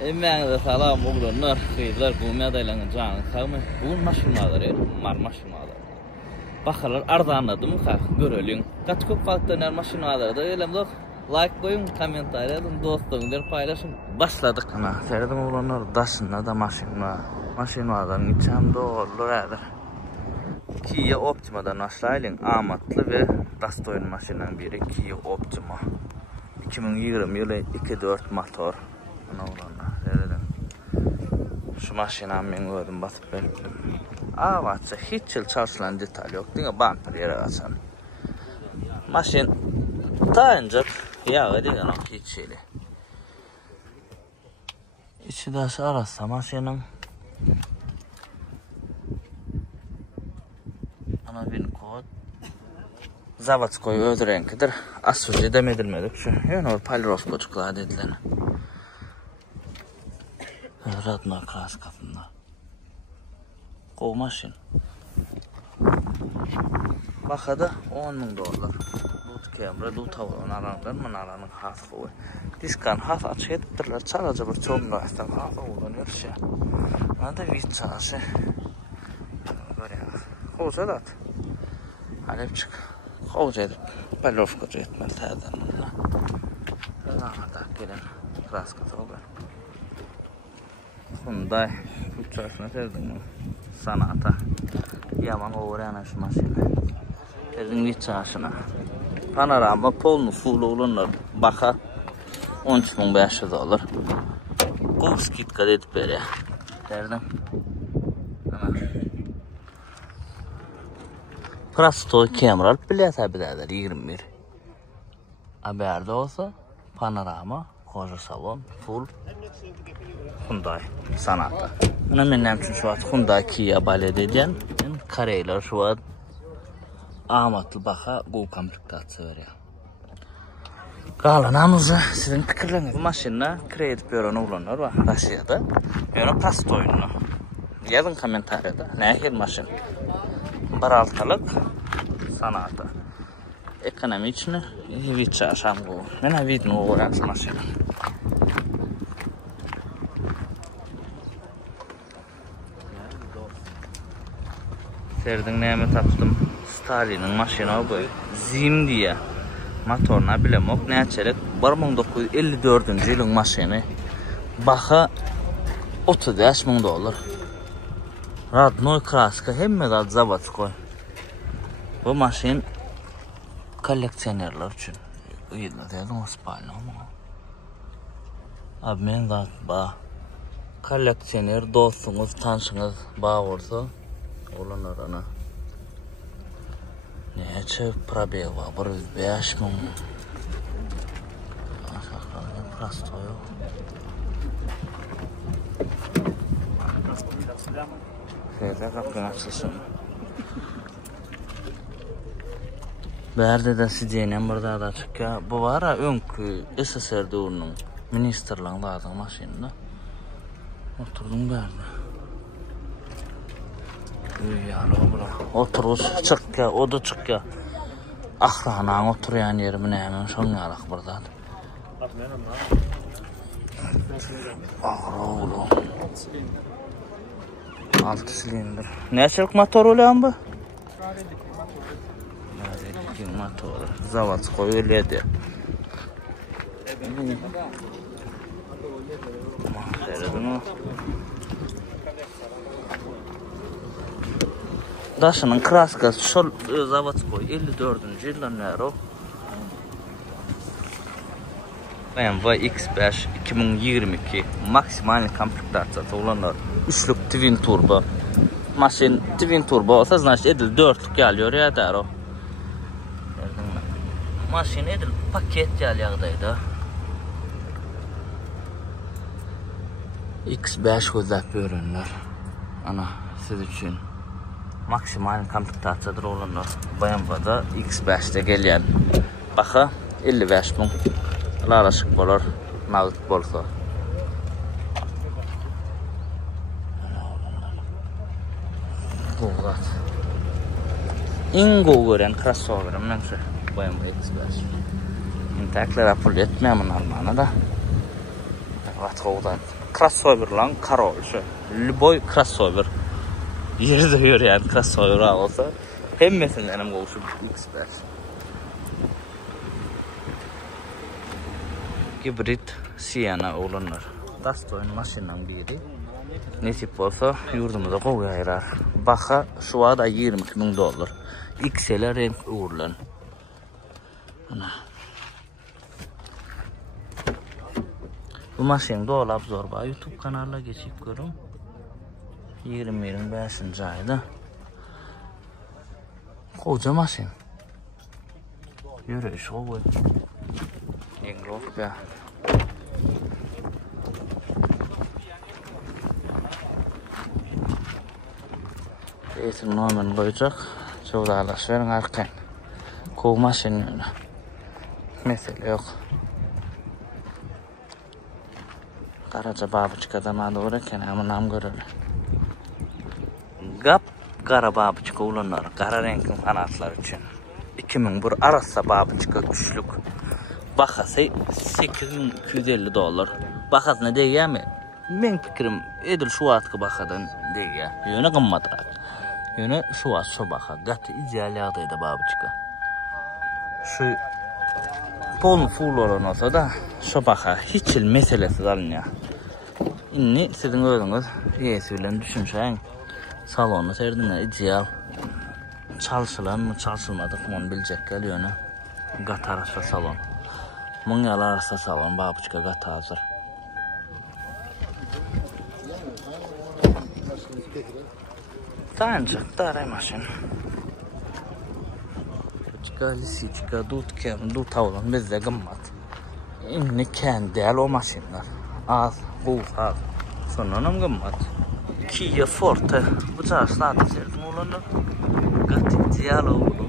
Emeğinize salam oğlanlar, kıyılar, kumadaylanın canı kalmı. Bu maşinalar mar maşinalar. Bakalar ardanladı mı ka görelim. Kaç köp kalktan maşinalarda elimde like koyun, komentar edin, dostlarınızla paylaşın. Başladık ana. Seyredin oğlanlar daşında da maşinaların içinde doğru edir. Kia Optima'dan aşağıyla amatlı ve Dastoy'un maşinanın biri Kia Optima. 2020 yılı 2.4 motor. Ana oğlanlar seyredin. Şu maşinanı ben gördüm batıp belirttim. Avatça hiç yıl çalışılan detal yok. Dine bumper yere açan. Maşin dayanacak yağı değil o hiç şeyli. İçi de arası maşinin. Ana bin kod. Zavatskoy ödü renkidir. Asfaltı demedilmedik şu. Yani o palroskocuklar dediler. Radna kras kapında. Kov maşin. Bakada $10.000. Bu kamera du tavan arandan manaranın hafı koy. Diskan haf açık ettirler. Çaraca bir çoğunluğa istem hafı ulanıyor şey. Bana da vid çarşı. Böyle koza da. Halep çık. Koza edip. Palroskocuk etmeli terden. Radna gelin. Kras kapı olur. Hyundai uçaşına serdim sanata. Yaman öğrenen şu maşini. Serdim uçaşına. Panorama polnu full olunlar. Baka $13.500. Kum skitka edip böyle. Serdim. Prasto kamera bile tabi derler 21. Haberde olsa panorama, koca salon, full. Hyundai sanata. Ana menden üçün şu an Hyundai Kia balet ediyen kareyler şu an amatlı baka bu komplektasyon veriyor. Kalanımızı sizin fikirleriniz. Bu maşinle kredi büyörünü olanlar var Rusya'da. Yani past oyunu. Yazın komentarda. Ne her maşin? Baraltalık sanata. Ekonomi için bir çarşam bu. Ben vidin uğraş maşin. Serdim neyimi taptım. Stalin'in maşina bu. Zim diye. Motoruna bilem yok. Ne açarek 1954 yılın maşini. Baka $35.000. Radnoy kraska hem de Zavatskoy. Bu maşin koleksiyonerler için. İyiydi dedim o spalini ama. Abi ben de koleksiyoner dostunuz, tanışınız bağ olsa olanlar ana. Neçe probeg var? 5.000. Prosto yok. Şöyle kapıyı açılsın. Berde de sideyen burada da çıkıyor. Bu var ya önkü SSR dövrünün ministerliğinde adam maşininde. Oturdum berde. Yani oturuz çıkıyor, o da çıkıyor. Ahranan oturuyan yerimi hemen son yarak burada. Oğlum. 6 silindir. Ne çelik motor olan bu? Motor. Zavatskoy öyleydi. Seyredin o. Daşının kraskası şu Zavatskoy 54. yıldan beri o. BMW X5 2022 maksimal komplektasyon olanlar. Üçlük twin turbo. Maşin twin turbo olsa значит edil 4'lük geliyor ya der o. Maşin edil paket geliyordu. X5 gözlep ürünler. Ana siz için maksimal komplektasyon olanlar. BMW'da X5'te gelen. Baka 55.000. Laşık bolar, nağıt bolsa. Goğat. İn gören crossover'ım neyse. BMW X5. İntekler apul etmeyemin Alman'a da. Vat goğat. crossover lan Karol şu. Любой crossover. Yerde yürüyen crossover olsa hemmesinden hem qovuşup X5. Hibrid Sienna olanlar. Dastoyun maşinan biri. Nesip olsa yurdumuza qoğuya ayırar. Baxa şu ada $22,000. XL renk uğurlan. Ana. Bu maşin dolap zorba. YouTube kanalına geçip görün. 20-25. ayda. Koca maşin. Yürüyüş o bu. Englof ya. Eğitim numarını koyacak. Çoğdalar verin arkan. Kov maşinini. Mesele yok. Karaca babuçkadan adı uğrarken ama nam görürler. Gap kara babuçka ulanlar. Kara renkin kanatlar için. 2001 arasa babuçka güçlük. Bakası $8,250. Bakası ne diye mi? Men fikrim edil şu atkı bakadan diye. Yöne kımmadırak. Yöne şu at şu baka. Gatı ideal yağdaydı babuçka. Şu pol full olan olsa da şu baka hiç meselesi kalın ya. İnni sizin özünüz yesiyle düşünşen salonu serdine ideal. Çalışılan mı çalışılmadık mı onu bilecek geliyor ne? Gat arası salon. Mıngal arası salon babuçka gat hazır. Tanıcık da aray maşin. Lisiçka, dutkem, dutavlan bizde gımmat. İnni kendi el o maşinler. Az, bu, az. Sonunum gımmat. Kia Forte. Bu çarşılarda serdim olanlar. Gat ideal oldu.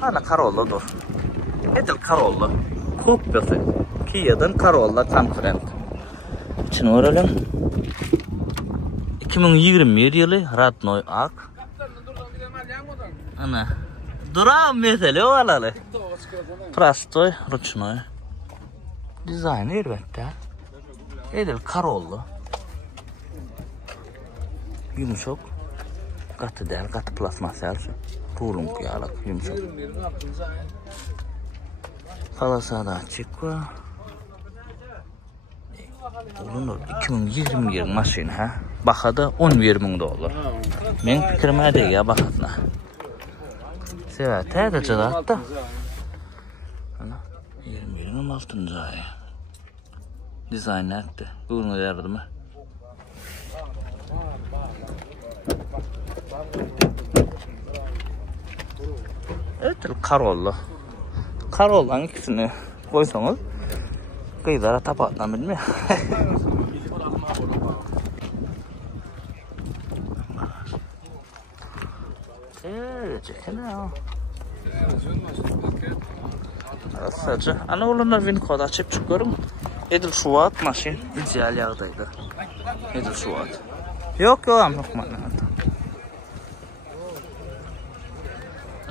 Hala Corolla dur. Edil Corolla. Kopyası. Kia'dan Corolla konkurent. İçine oralım. 2021 yılı Radnoy Ak. Ana. Duram mesele o alalı. Prastoy Ruchnoy. Dizayn elbette. Edil Corolla. Yumuşak. Katı değil, katı plasmasel şu. Tuğlum kıyalık, yumuşak. Falasada çıkwa. Olunur 2020 maşin ha. Bakada $11,000. Men fikrime de ya bakadına. Seva tədəcə hatta. Ana 20'nin 6. ayı. Dizayn etdi. Bunu yardımı. Evet, Corolla. Corolla'nın ikisini koysanız kıyılara tapatlan bilmiyor. Çekene ya. Sadece ana olanlar vin kodu açıp çıkıyorum. Edil Şuvat maşin ideal yağdaydı. Edil Şuvat. Yok yok manada.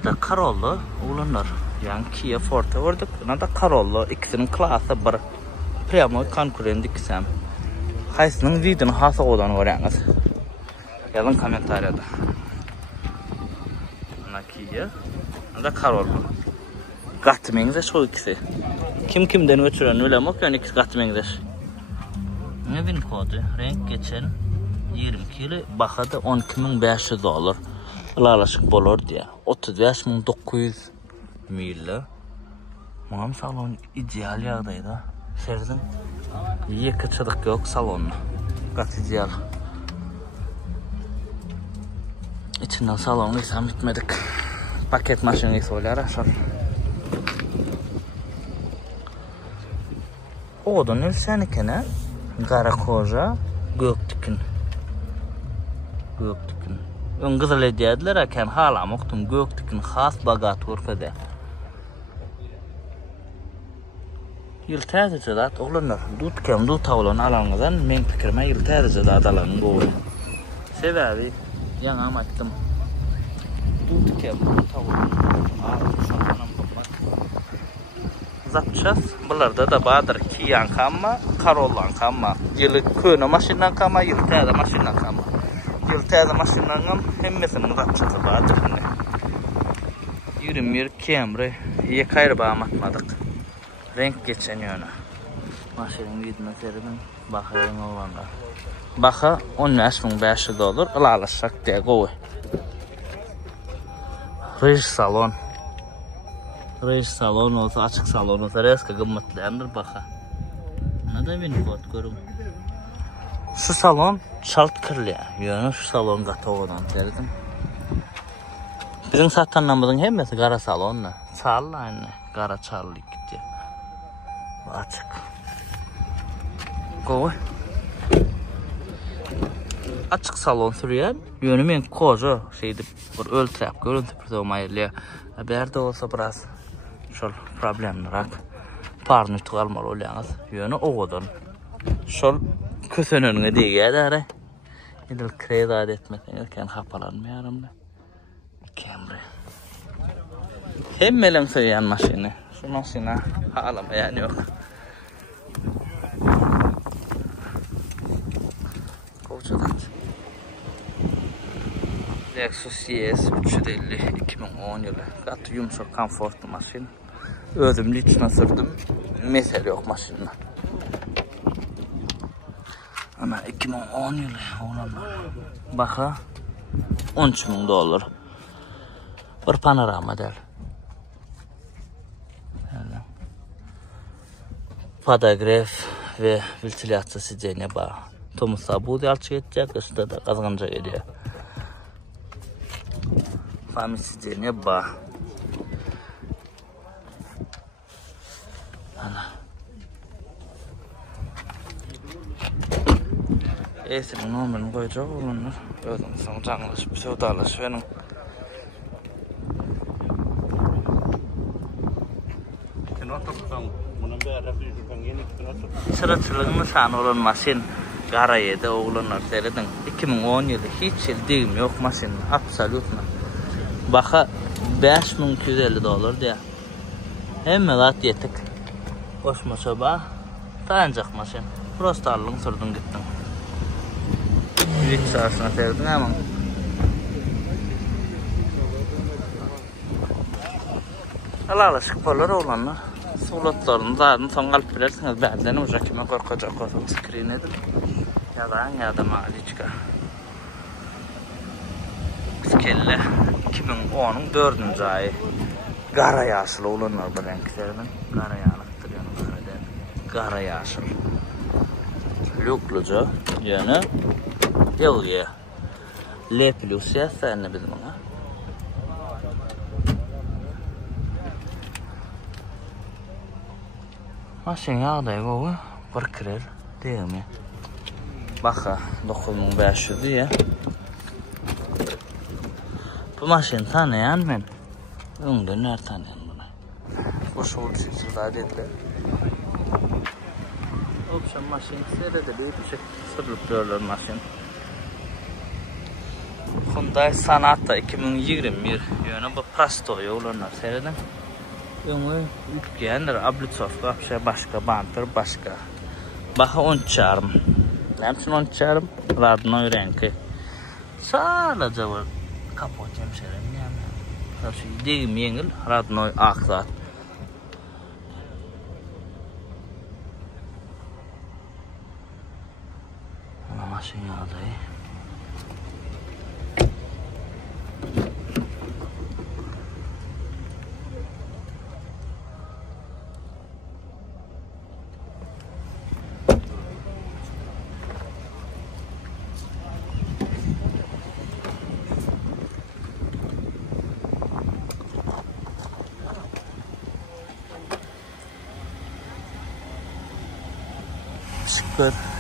Da Corolla olanlar. Yani Kia Forte vardı. Da Corolla ikisinin klası bir. Primo konkurent ikisem. Haysının videonun hası odan öğreniniz. Yazın komentariyada. Ana Kia. Da Corolla. Gatmenize şu ikisi. Kim kimden ötürün öyle mi? Yani ikisi gatmenize. Ne bin kodu? Renk geçen 22 yılı bakada $12,500. Lalaşık bolor diye. 35,900 milli. Mam salon ideal yağdaydı. Serdim. İyi kaçadık yok salonla. Gat ideal. İçinden salonla isam bitmedik. Paket maşini söyler aşağı. Odan ölsenikene kara koca göktükün. Göktükün. Ön kızıl ediyediler eken hala muhtum göktükün khas bagat urfede. Yıl tədəcə də oğlanlar dutkem dut avlan alanıdan men fikrime yıl tədəcə də adalanın qoğu. Sebebi yanam attım. Dutkem dut avlan ağır şamanam kapat. tapacağız. Bunlarda da Bahadır Kiyan kanma, Karollan kanma. Yılı köyüne maşinle kanma, yılı teyze maşinle kanma. Yılı teyze maşinle kanma, hemmesini tapacağız Bahadır. 20 Camry, iyi kayrı bağmatmadık. Renk geçen yöne. Maşinin gitme serinin bakayın olanlar. Baka 15.500 olur, alaşak diye koy. Reis salon. Reis salon olsa, açık salon olsa reska gımmatlayandır baka. Ne da beni kod görüm. Şu salon şalt kırlı ya. Yönü şu salon katı oğudan derdim. Bizim satanlarımızın hemmesi kara salonla. Sağlı aynı. Kara çarlı gitti. Açık. Koy. Açık salon sürüyen. Yönü men koca şeydi. Bir öltrap görüntü bir olmayı. Berde olsa biraz şol problemler. Parnı tuğalmalı oluyanız. Yönü oğudan. Şol kösen önüne diye de. İdil kredi adet etmesen erken kapalanmayarım da. Camry. Hemmelen söyleyen maşini. Şu maşina ağlamayan yok. Koçadat. Lexus ES 350 2010 yılı. Katı yumuşak konfortlu maşin. Özümlü içine sürdüm. Mesele yok maşinle. Ana 2010 yılı olanlar. Baka $13.000. Bir panorama der. Fotograf ve ventilasyon sistemi var. Thomas Abu dalçı edecek, işte da kazanca ediyor. Family sistemi var. Ana. Esinin numarını koyacak olanlar. Özüm sana canlaşıp sevdalaşıp benim. Sıratçılığını san olan masin Garayede oğlanlar seyredin. 2010 yılı hiç yıl değil mi yok masin. Absolutna. Baka $5.250 diye. Hemen lat yetik. Koşma çoba. Dayanacak masin. Prosta alın sürdün gittin. Büyük sağsına seyredin hemen. Alaşık polar oğlanlar. Sulatlarını zaten son kalp bilersiniz. Benden uca kime korkacak olsun screen edin. Ya da maliçka. Skelle 2010'un 4. ayı. Kara yaşıl olanlar bu renklerden. Kara yanıktır yani kara yaşıl. Lukluca yani yılgıya. L plus ya sen ne bizim ona. Maşin yağdayı kovu bir kırır değil mi? Baka 9.500 diye. Bu maşin tanıyan ben. Öngden ner tanıyan buna. Boş olduğu için sırda dediler. Opsiyon maşin seyrede bir şey sırlık diyorlar maşin. Hyundai Sonata 2021 yönü bu Prasto yollarlar seyredin. Öngü ütkendir, ablitsov, kapşa başka, bantır başka. Baka 10.5. Nemsin 10.5? Radno renki. Sadece var. Kapot hemşerim yani. Tabii değil mi yengil? Radno aklat. Ama maşin yağdayı.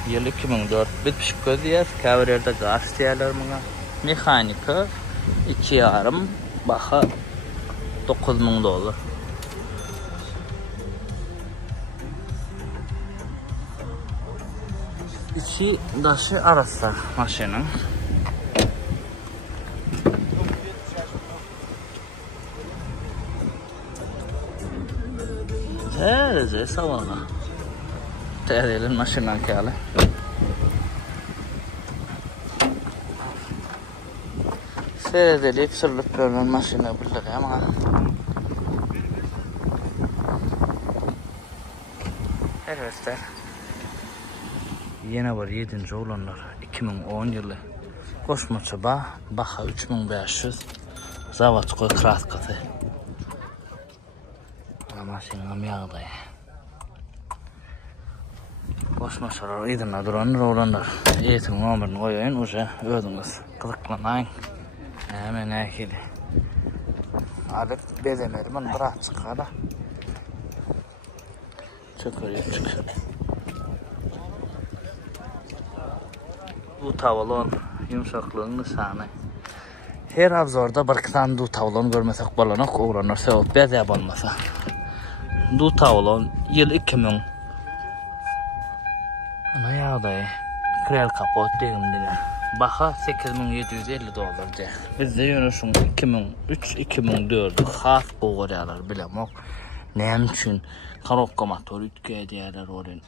Yıl 2004 bitmiş diye kavrerde gaz diyorlar buna. Mekanika 2.5 baka $9.000. İki daşı arası maşinin. Sadece salona. Terelin maşinan kâlı. Seyredeleyip sırlıp görülen maşina bildir ama. Arkadaşlar. Yine var 7. olanlar 2010 yılı. Koşmaça baha 3500. Zavatskoy kraskası. Maşinam yağdı. Koşmaçalar idinler duranlar olanlar. Eğitim numarini koyayın uca ödünüz. Kılıklanayın. Hemen ekili. Alıp bedemerim onu bırak çıkara. Çökürüyor çık. Bu tavalon yumuşaklığın nişanı. Her abzorda bir tane du tavalon görmesek balanak uğranır. Sevap bedeb olmasa. Du tavalon yıl 2000. Ana yağdayı. Krel kapot deyimdiler. Baha $8,750 de. Bizde yönüşüm 2003-2004 has boğuruyorlar bilemok. Nem için karokka motor ütke diyorlar oraya.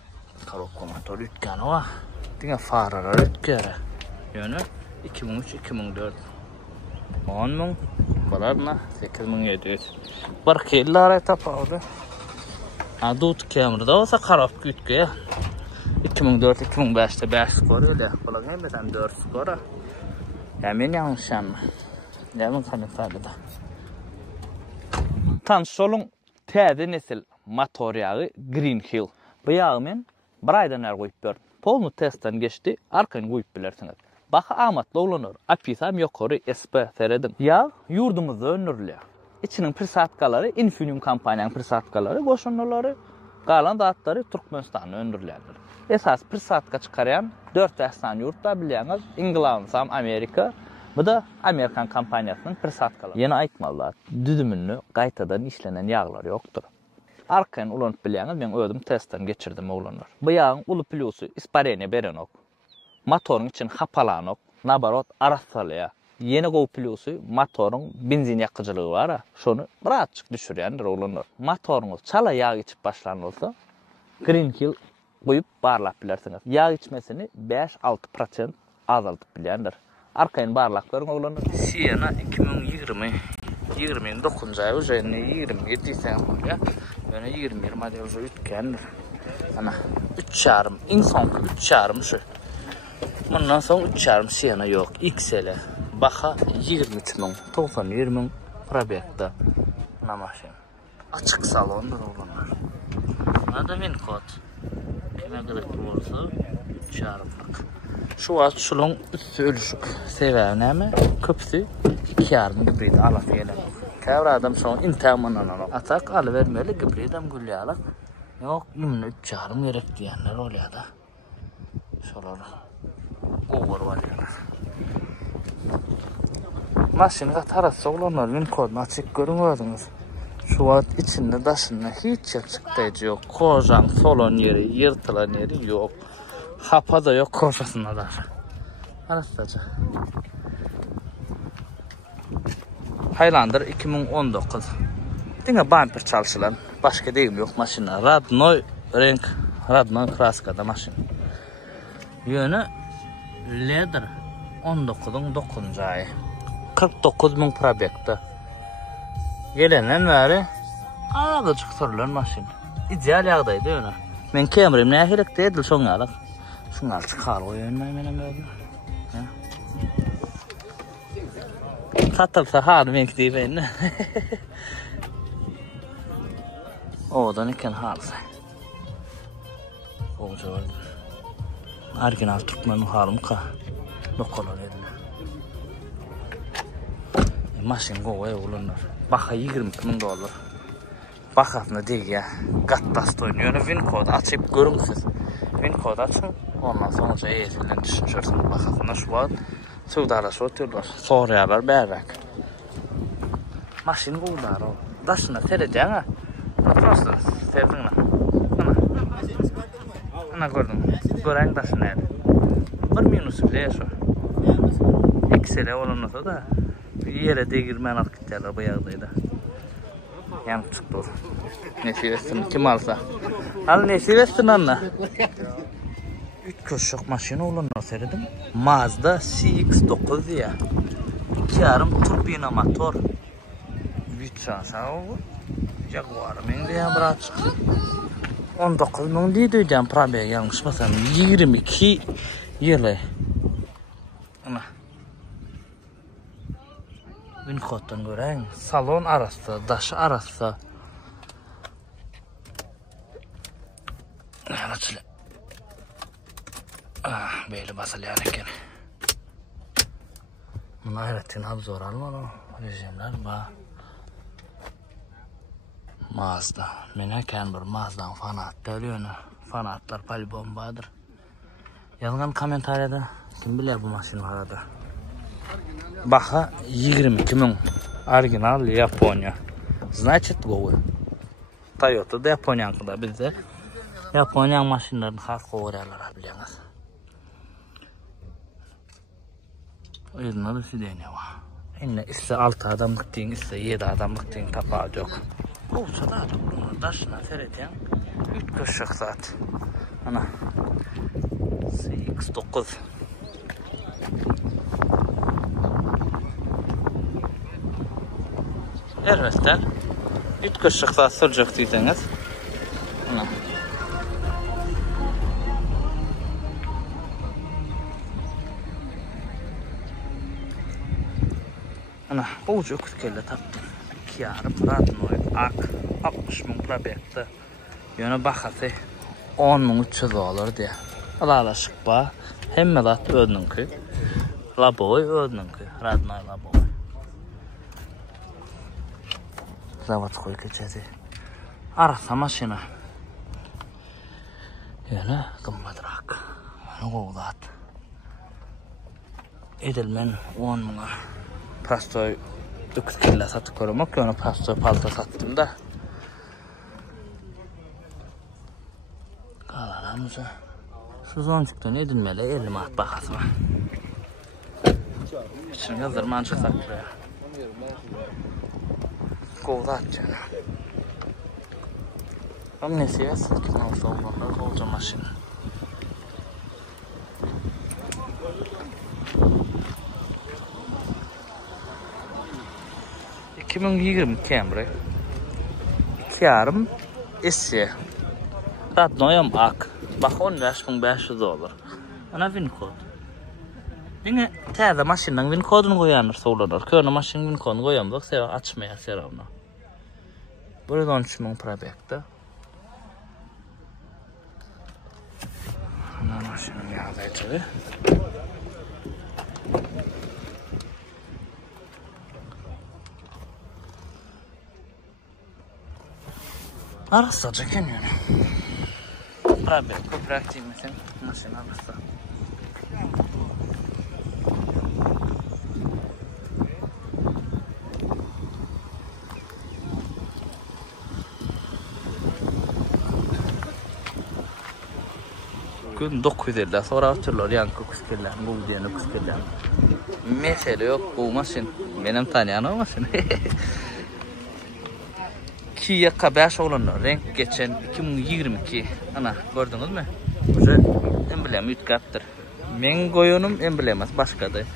Karokka motor ütken o. Dine faralar ütkere. Yönü 2003-2004. 10.000 balarına 8.700. Bir kelle araya tapavdı. Dut kemrde olsa karokka ütke. 2004-2005'te 5 skor öyle. Kolay gelmeden 4 skora. Hemen yanlış yanma. Hemen kanıtlardı da. Tanışolun tədi nesil motor yağı Green Hill. Bu yağı men bir aydan er koyup verdim. Polnu testten geçti, arkayını koyup bilirsiniz. Baxa amatlı olanır. Apisam yukarı SP seredim. Yağ yurdumuzda önürlüyor. İçinin prisatkaları, Infinium kampanyanın prisatkaları, koşunluları, qalan dağıtları Türkmenistan'ın önürlüyorlar. Esas prisatka çıkarayan 4 ehsan yurtta biliyorsunuz. İngilizam, Amerika. Bu da Amerikan kampanyasının prisatkaları. Yeni aytmalılar. Düdümünlü, qaytadan işlenen yağlar yoktur. Arkayın ulanıp biliyorsunuz, ben ödüm testten geçirdim olanlar. Bu yağın ulu plusu isparene berenok. Motorun için hapalanok. Nabarot arasalaya. Yeni gov plusu motorun benzin yakıcılığı var ha. Şunu birazcık düşürüyendir olanlar. Motorunuz çala yağ içip başlanan olsa Green Hill koyup barlap bilirsiniz. Yağ içmesini 5-6% azaltıp bilendir. Arkayın barlakların olanır. Siena 2029 ay üzerine 27 sene oluyor. Yani 20 model ucu ütkendir. Ana 3.5 en son 3.5 şu. Bundan sonra 3.5 Siena yok. XL. Baha 23.000, 90.000 probekta. Ana maşin. Açık salondur olanlar. Nada min kod. Kime gerek olursa 3.5'lık. Şu an şunun üstü ölüşük. Sebebi mi? Köpsü 2.5 gibrid alaf gelen. Kavra adam son intihamından alak. Atak alıvermeli gibridam gülleyalak. Yok 3.5 gerek diyenler oluyor da. Şolar. Over var yanar. Maşinga tarafı olanlar min kodunu açık görünüyorsunuz. Şu an içinde daşında hiç yakışıklayıcı yok. Kocan solon yeri, yırtılan yeri yok. Hapa da yok koşasında da. Arasıca. Highlander 2019. Dine bumper çalışılan. Başka deyim yok maşina. Radnoy renk. Radnoy kraskada maşin. Yönü Leather 19'un 9. ayı. 49.000 probekta. Gelenen beri ağacık sorulan maşin. İdeal yağdaydı yönü. Men kemerim ne gerek değil son alak. Şunlar çıkar o yönüne benim öyle. Satılsa harmenk diye ben. Odan iken harsa. Oğuzca var. Orijinal Türkmen'in harımka. Lokalar eline. Maşin govaya olunlar. Baxa $20.000. Baxasını değil ya. Gattast oynuyor. Win kod açıp görün siz. Win kod açın. Ondan sonra eğitimden düşünürsünüz. Baxasına şu an Suudalar oturuyorlar. Soruyorlar berrak. Maşin uğlar o. Daşına sereceksin ha. Prosto sevdin mi? Ana gördüm. Gören daşın nerede? Bir minusu bile yaşıyor. Eksele olunursa da yere değirmen alt gittiler bu yağdaydı. Yanıp çıktı o. Nesip etsin kim alsa. Al nesip etsin anla. 3 köşek maşina olanlar seyredim. Mazda CX-9 diye. 2,5 turbina motor. Büyük şansa o. Jaguar men diye bir açık. 19 ming deydi probeg yanlışmasam 22 yılı. Ana. Wincote'dan göreyim. Salon arası, daş arası. Nasıl? Böyle basılıyor eken. Buna hayretin abzor almalı. Rejimler var. Mazda. Mene ken bir Mazda'nın fanatı ölüyor. Fanatlar pali bombadır. Yazgan komentariyada kim bilir bu maşin var adı. Baha 22 ming. Orijinal Japonya. Значит, go'u. Toyota da Japonya'nda bizde. Japonya maşinlerini xalq qo'yarlar bilamiz. Oyunlar da sideniyor. Yine ise 6 adamlık deyin, ise 7 adamlık deyin tapağı yok. Olsa da bunu daşına sereten 3 köşek saat. Ana. CX-9. Elbette 3 köşek saat sürecek diyseniz. Ana. Ana, bu ucu kelle taptım. 2,5 Radnoy ak 60 ming probekti. Yana bahası 10 ming 300 olur diye. Alaşık ba. Hemmelat ödnünki. Laboy ödnünki. Radnoy laboy. Zavod koy keçedi. Arasa maşina. Yana qımmadıraq. Yana qoğulat. Edilmen 10 minga. Pastoy 9 killa satıp korumak ki onu pastoy palta sattım da. Kalanamıza. Şu zoncuktan edilmeli 50 manat bahası var. İçine zırman çıksak buraya. Kovda atacağım. Ama nesi ya satın olsa olanlar olca maşını. Camry 2,5 S. Radnoy'um ak. Bak 15.500 olur. Ana Wincote. Yine təzə maşından Wincote'unu koyanır soğulanır. Körünü maşının Wincote'unu koyamdık. Seva açmaya seravna. Burada 13.000 probekti. Ana maşının yağdayıcı. Arası çeken yani. Probek, köprek değilmesin. Maşın arası. Gün 950 sonra atırlar yankı kuskirler, bu diyene kuskirler. Mesele yok bu maşın. Benim tanıyan o maşın. Kia K5 olanlar renk geçen 2022. Ana gördünüz mü? Уже emblem yütkaptır. Men koyunum emblemas başkadır.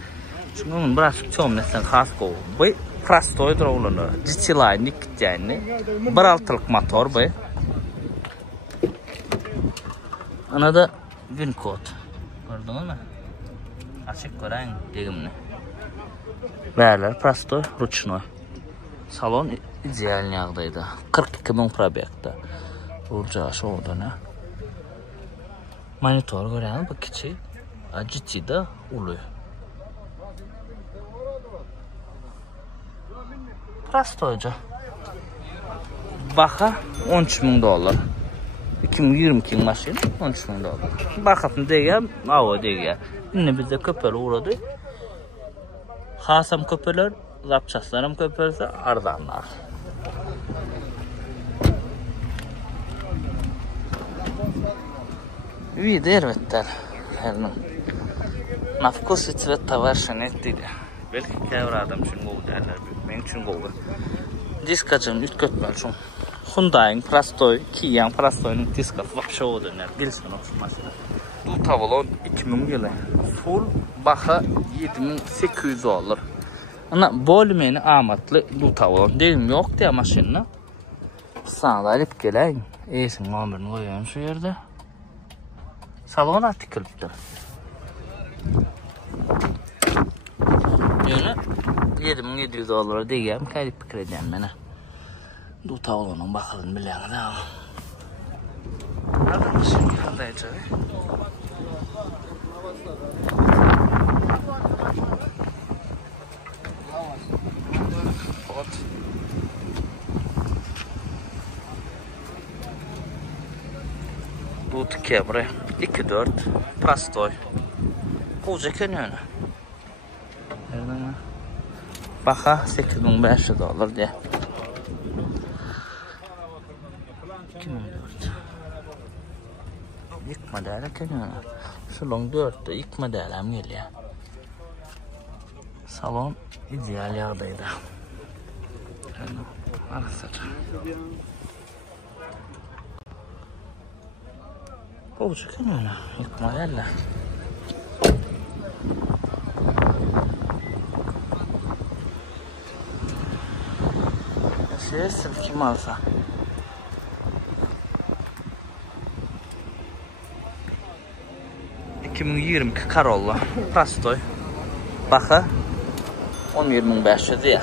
Çünkü onun birazcık çömlesen xas koy. Bu prostoydur olanlar. GT-Line yani. 1.6'lık motor bu. Ana da Wincote. Gördünüz mü? Açık göreyim degimni. Beyler prostoy ручной. Salon ideal yağdaydı. 42.000 probekti. Olacağı şu oldu ne? Monitor görelim bu küçük. GT'de oluyor. Prostoyca. Baha $13.000. 2022 maşin $13.000. Bakasın diye, ava diye. Yine bizde köpeler uğradı. Hasam köpeler, zapçaslarım köpelerse ardanlar. Video elbette. Nafkus ve tavar şanet dedi. Belki kevr adam için bu derler. Benim için bu. Diskacım üst kötmeli. Hyundai'nin Prastoy, Kia'nın Prastoy'un diskası vapşa o döner. Bilsin o maşina. Bu tavalon 2000 yılı. Full baha 7800 olur. Ana volümeni amatlı bu tavalon. Deyim yok diye maşinini. Sana da alıp geleyin. Esin ömrünü koyuyorum şu yerde. Salon atıkılıptır. Yani 7700 dolar diyeyim. Kayıp fikir edeyim bana. Bu tavalonun bakalım bilen de. Nerede maşin yıkandayacak? Bu Camry 2.4 Prastoy. Koca kanyon. Baha 8500 dolar diye. 2004. İlk modeli kanyon. Salon 4'te ilk modelim geliyor. Salon ideal yerdeydi. Arkadaşlar. Koca kanyon. İlk modelle. Sesim kim alsa. ...2020 Corolla Prastoy. Baha 11500 diye.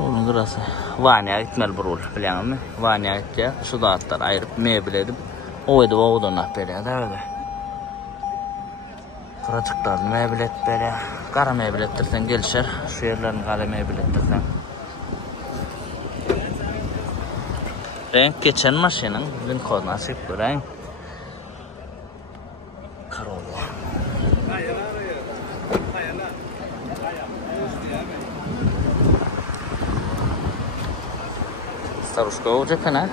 Onun burası. Vanya gitmeli burul bilen mi? Vanya gitti. Şu dağıtlar ayırıp mebel edip oydu oğudun apeliyor da öyle. Kıracıklarını mebel et böyle. Kara mebel ettirsen gelişir. Şu yerlerini kara mebel ettirsen. Renk geçen maşinin gün koduna açıp bu renk. Corolla. Starушка olacak ne?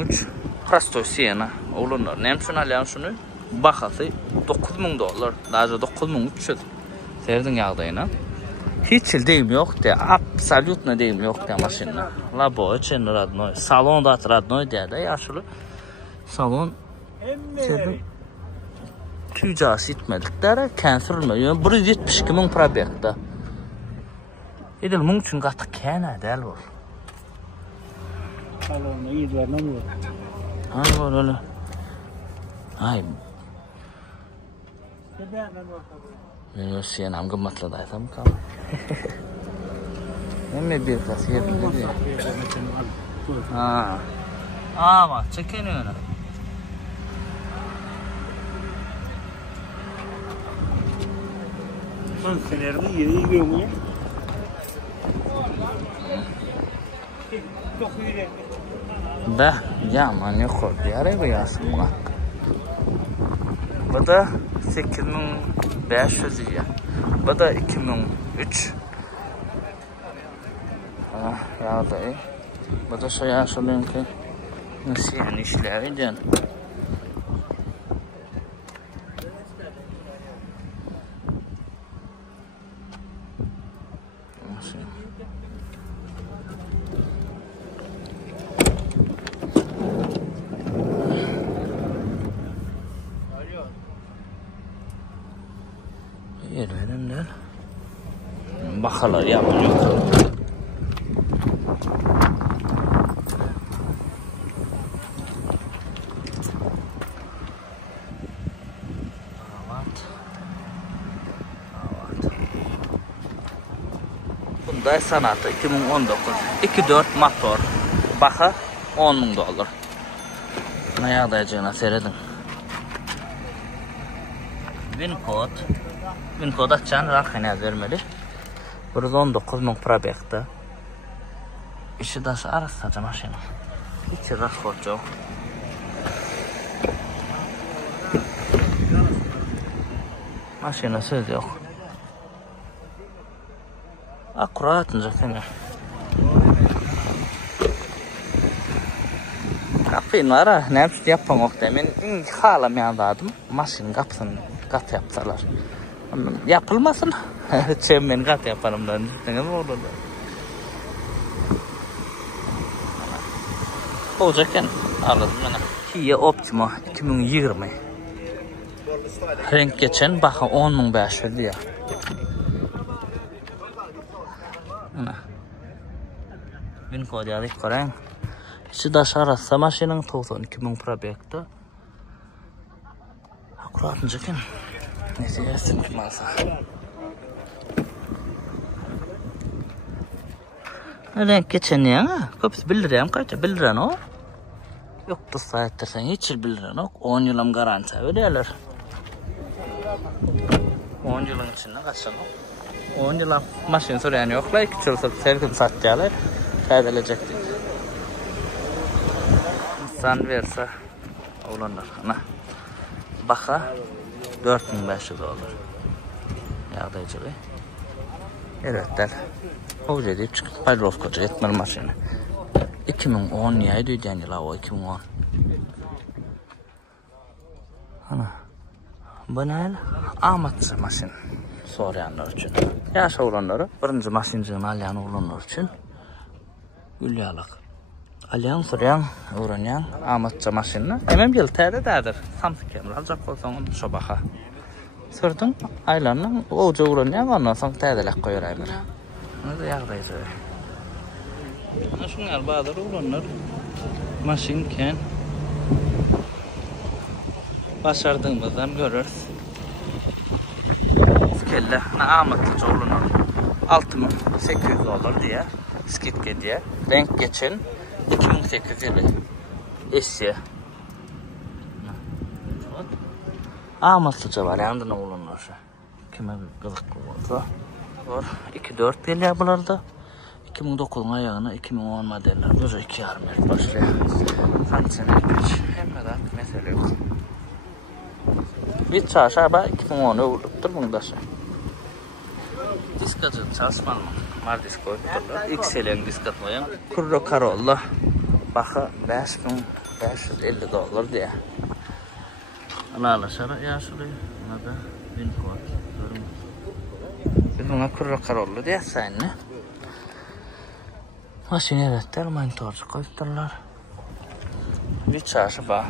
Üç Prastoy Siena oğlunlar. Nem şunu alayım şunu. Bakası 9000 dolar. Daha 9300. Serdin yağdayına. Hiç deyim yok de. Absolutno deyim yok de maşinna. Labo için radnoy. Salon da radnoy de yaşlı. Salon serdin tücası itmedikleri kanserlme. 172 min probekta. Edil mung için qatık kene del var. Salonu iyi vermem. Ha var öyle. Ay. Ben sen am gımmatla da tam kam. Ne bir tas yerinde diye. Ha. Ama çekeni öyle. Son senelerini yeri yiyor mu? Da yaman yok diyare bu yasın buna. Bu da 8500 ya. Bu da 2003. Ya da bu da şey yaşalıyım ki nasıl yani işleri can. Yerlerinden bakalar yapılıyor. Hyundai Sonata 2019 2.4 motor. Baha 10.000 dolar. Ne yağdayacağına seyredin. Win kod açan rakine vermeli. 119.000 probekta. İşi daşı arasacağım maşını. Hiç rakot yok. Maşına söz yok. Akkurat zaten ya. Kıyın var ha, ne yapın okta. Men halamayandadım. Maşinin kapısını kat yapsalar. Yapılmasın. Çemmen kat yaparımdan. Ne olur? Olacakken alırım ben. Kia Optima 2020. Renk geçen bakın 10.500 diyor. Ana. Bin kodyadık koyayım. İçi daş arası maşının 92.000 probekti. Akuratınca ki neyse yesin ki masa. Renk geçen ya. Köpüs 1 lirayım kaçta 1 lira o. Yok da sayettirsen hiç 1 lira yok. 10 yılım garanti veriyorlar. 10 yılın içinde kaçın o. 10 yıla maşin süren yoklar. 2 çılsak serkin satacaklar. Kaydelecek değil. İnsan verse olanlar. Ana. Baka 4.500 olur. Yağdayıcılığı. Evet. O dedi çıkıp paylovkoca etmeli maşini. 2010 niyaydı yıla o 2010. Ana. Bu ne? Amatçı maşin. Sorayanlar için. Yaşa olanları. Birinci maşincinin alyan olanlar için. Gülyalık. Alyan sorayan, öğrenyan amatçı maşinini. Hemen bir tane derdir. Samsung kemir alacak olsan onu şu baka. Sürdün aylarının oğuca öğrenyan ondan sonra tedelek koyurayım. Ne de yağdayız öyle. Ana şunlar bağdır olanlar. Maşinken başardığımızdan görürüz. Kelle amatlıca olanlar 6.800 olur diye. Skitke diye. Renk geçen 2850. Esya. Amatlıca var yanında olanlar. Kime bir kızık olursa. Var. 2-4 geliyor bunlarda. 2009'un ayağına 2010 modeller. Gözü 2,5 metre başlıyor. Santimetre geç. Hem de mesele yok. Bir çarşı bak 2010'u vurduktur bunu da şey. Diskacı çalışmalı mı? Mar disk koydukturlar. XL'in disk atmayın. Kurro Karolla. Bakı 5.550 dolar diye. Ana alaşara ya şurayı. Buna da 1000 kod. Biz buna Kurro Karolla diye sayını. Maşin evetler manitorcu koydukturlar. Bir çarşı bak.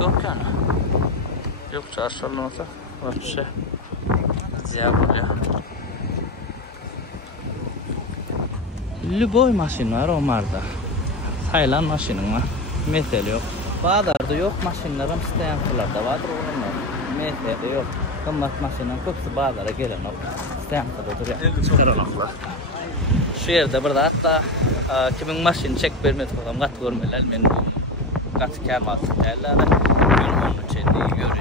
Yok yani. Yok çarşı olmasa var bir şey. Ziya oluyor. Lüboy maşin var Omar'da. Taylan maşinin var. Metal yok. Bağdar'da yok maşinlerim Stayankalarda vardır olanlar. Metal yok. Kımmat maşinin köpüsü Bağdar'a gelen yok. Stayankada duruyor. Çıkaranaklar. Şu yerde burada hatta kimin maşini çek vermedi falan kat görmeler. Ben kat kâmatı derler. Ben onun içinde görüyorum.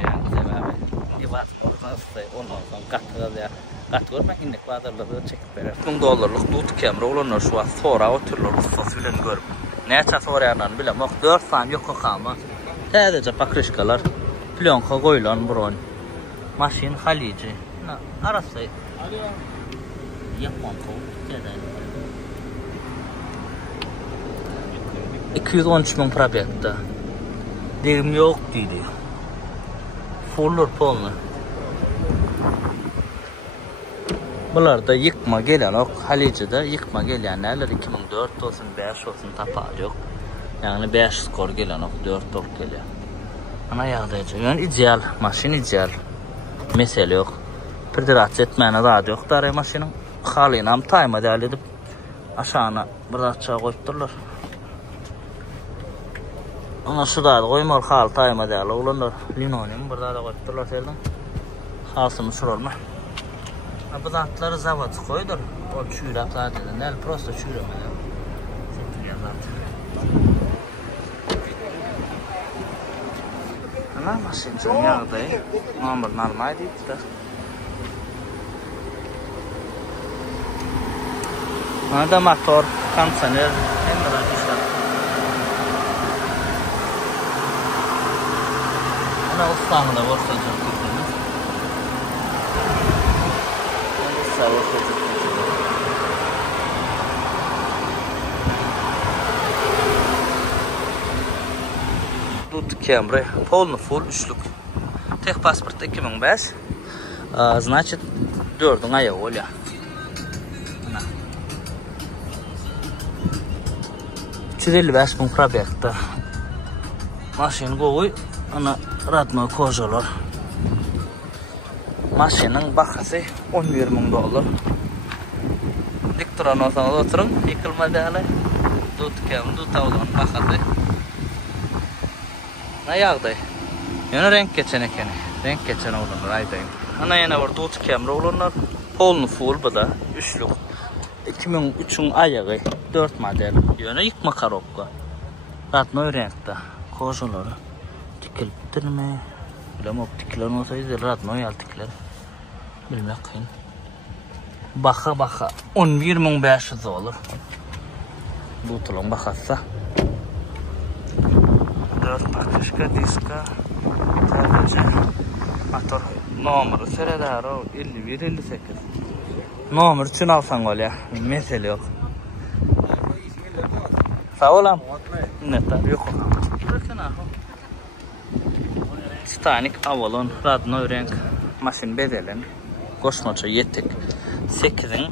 Sebebi. Ondan sonra katıda ya. Kat görmek indik Bağdar'da çekip verir. $1000'lık dut kemri olanlar şu an sonra o türlü ruhsat filan görüp. Neçe sorayanlarını bilem. 4 saniye yok kalma. Sadece pakrışkalar. Plonka koyulan buron. Maşin Halici. Arası. Yapmam kol. 213.000 probekti. Derim yok dedi. Fullur polnu. Bunlar da yıkma gelen ok. Halici'de yıkma gelenler 2004 olsun 5 olsun tapar yok. Yani 5 skor gelen ok 4 top geliyor. Ana yağdayıcı. Yani ideal. Maşin ideal. Mesele yok. Pırdırat etmeyene daha da yok. Darı maşinin halini hem tayma değerli edip aşağına bırakçığa koyup dururlar. Ona şu da koymalı hal tayma değerli olanlar. Linoleum burada da koyup dururlar serden. Halsını sürülme. Bu zatları zavatı koydur. O çüyraklar dedi. Nel prosto çüyramıyor. Sektiriyor zaten. Ana maşin çok yağdayı. Normal değil de. Ana motor, kansener, hem de işler. Ana İstanbul'da borsa çok güzel. Sağ olun. Тут Camry, полный full üçlük. Tek pasport 2005. Значит, 4'ün ayağı oluyor. Ana. 355 bin probekta. Maşin koy, ana radno kojalar. Maşinin bakası 11 bin dolar. Dik turan olsanız oturun, yıkılmadı hala. Тут tavlan bakası. Ne yağdı? Yana renk geçen ekeni. Renk geçen olanlar aydayım. Ana yana var Dut Camry olanlar. Polnu full bu da. Üçlük. 2003'ün ayağı. 4 model. Yana yıkma karokka. Radno renkte. Kojaları. Dikildir mi? Bilmem optikler olsaydı radno yaltikler. Bilmem kıyın. Baka 11.500 olur. Bu tulun bakatsa. 4 bakışka diska. Tabice. Motor. Nomuru Seredaro 51-58. Nomur için alsan ol ya. Mesele yok. Sağ olam. Netler yok. Titanic Avalon Radno renk maşin bedelen. Koşmaça yetik. 8'in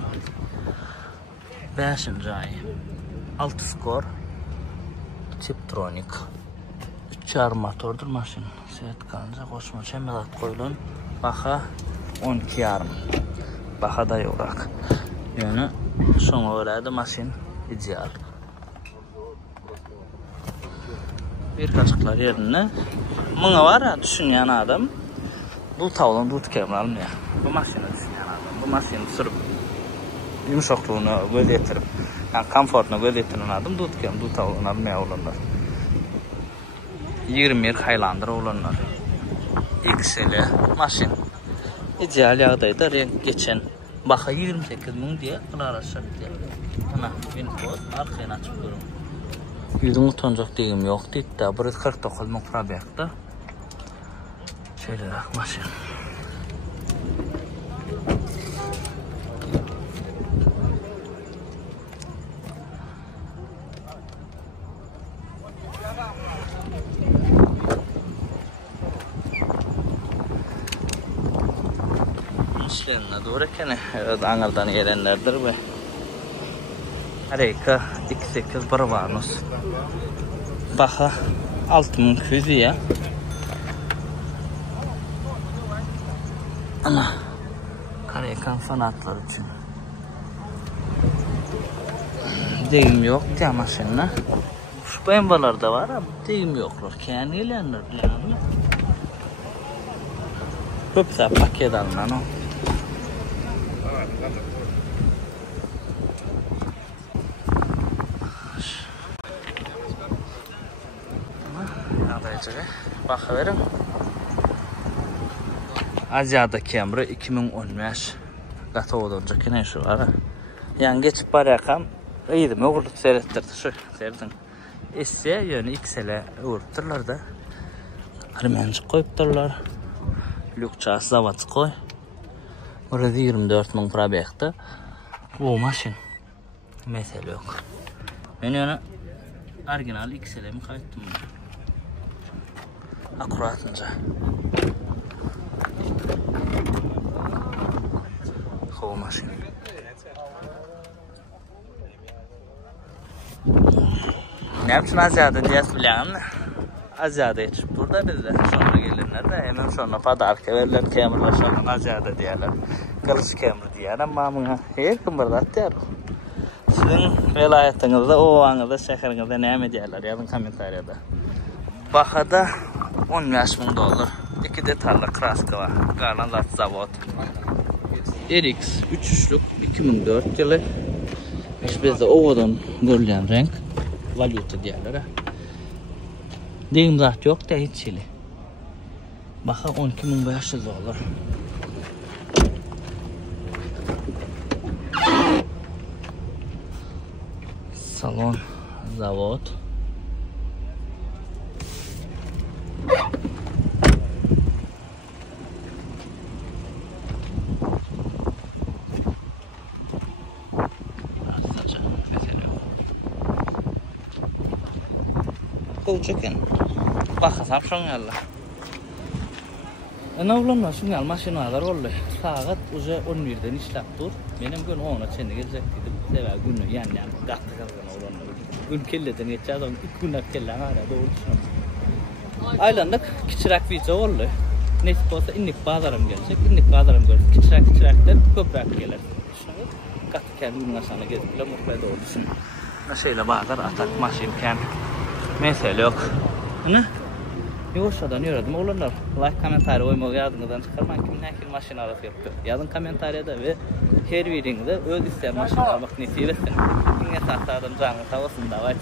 5. ayı. 6 skor. Tiptronic. 3 motordur maşin. Seyret kalınca koşmaça melat koyulun. Baha 12,5. Baha da yorak. Yani sona öyleydi maşin ideal. Bir kaçıklar yerine. Buna var ya düşünen adam. Bu tavlan Dut Camry almıyor. Bu maşini düşünen adam. Bu maşini sürüp yumuşakluğunu göz getirip yani konfortunu göz getiren adam Dut Camry, bu tavlan almıyor olanlar. 20 Highlander olanlar. XL maşin. İdeal yağdaydı renk geçen. Baka 28.000 diye kılarlaşacak diye. Ana info arkaya açıp durun. Yüzünü toncak deyim yok deyip de burası 49.000 probekta. Şöyle bak maşin. İşlerine doğru kene Ankara'dan gelenlerdir ve Reyka 28 Barbanos. Baha 6.200 ya. Ana Karaykan fanatlar için. Deyim yok ya maşinle. Şu bembalarda var ama deyim yoklar. Kendi gelenler yani. Köpse paket alınan o. Bakıverin. Aziada Camry 2015 gata olacak yine şu var. Yani geçip barakam iyiydi mi oğlum seyrettirdi şu seyredin. Esse yönü XL'e uğurtturlar da. Armencik koyupturlar. Lükças zavat koy. Orada 24.000 probekta. Bu maşin. Mesele yok. Ben yani orijinal XL'e mi kayıttım? Akuratınca. Hava maşin. Ne yaptın Aziada diyez bilen? Aziada yetişip burada bizde. Sonra gelinler de hemen sonra padarka verilen Camry'lar sonra Aziada diyorlar. Kılıç Camry diyorlar ama buna her kim burada diyor. Sizin velayetinizde o anında şehrinizde ne mi diyorlar yazın komentariyada. Bahada 15.000 dolar. 2 detallı kraska var. Garland zavod. RX 3 üçlük 2004 yılı. Bizde ovadan görülen renk. Valuta diyorlar. Deyim zat yok da hiç çili. Baha 12.500 dolar. Salon zavod. Kol çekin. Bakasam şoň ýaly. Ana ulanlar şuňal maşinalar boldy. Sagat uje 11-den işläp dur. Menem gün 10-a çenli geljek diýdim. Sebäbi günü ýany gatdy galgan ulanlar. Gün kelleden geçýär, 2 günler kellen ara dogry düşünýär. Aylandyk kiçirak wiza boldy. Nesip bolsa innik bazarym geljek. Innik bazarym görüp kiçirak-kiçirakdan köprak geler. Şunu gatdy kendini aşana gezip bilen mutlu dogry düşün. Şeýle bazar atak maşyn kemping. Mesele yok. Ana? Yoşadan yöredim oğlanlar. Like komentarı koymağı yadınızdan çıkarmayın. Kim näkil maşina arası yaptı. Yazın komentariyada ve her birinize öz isteyen maşina almak nasip etsin. Yine sağ adam canlı sağ olsun da.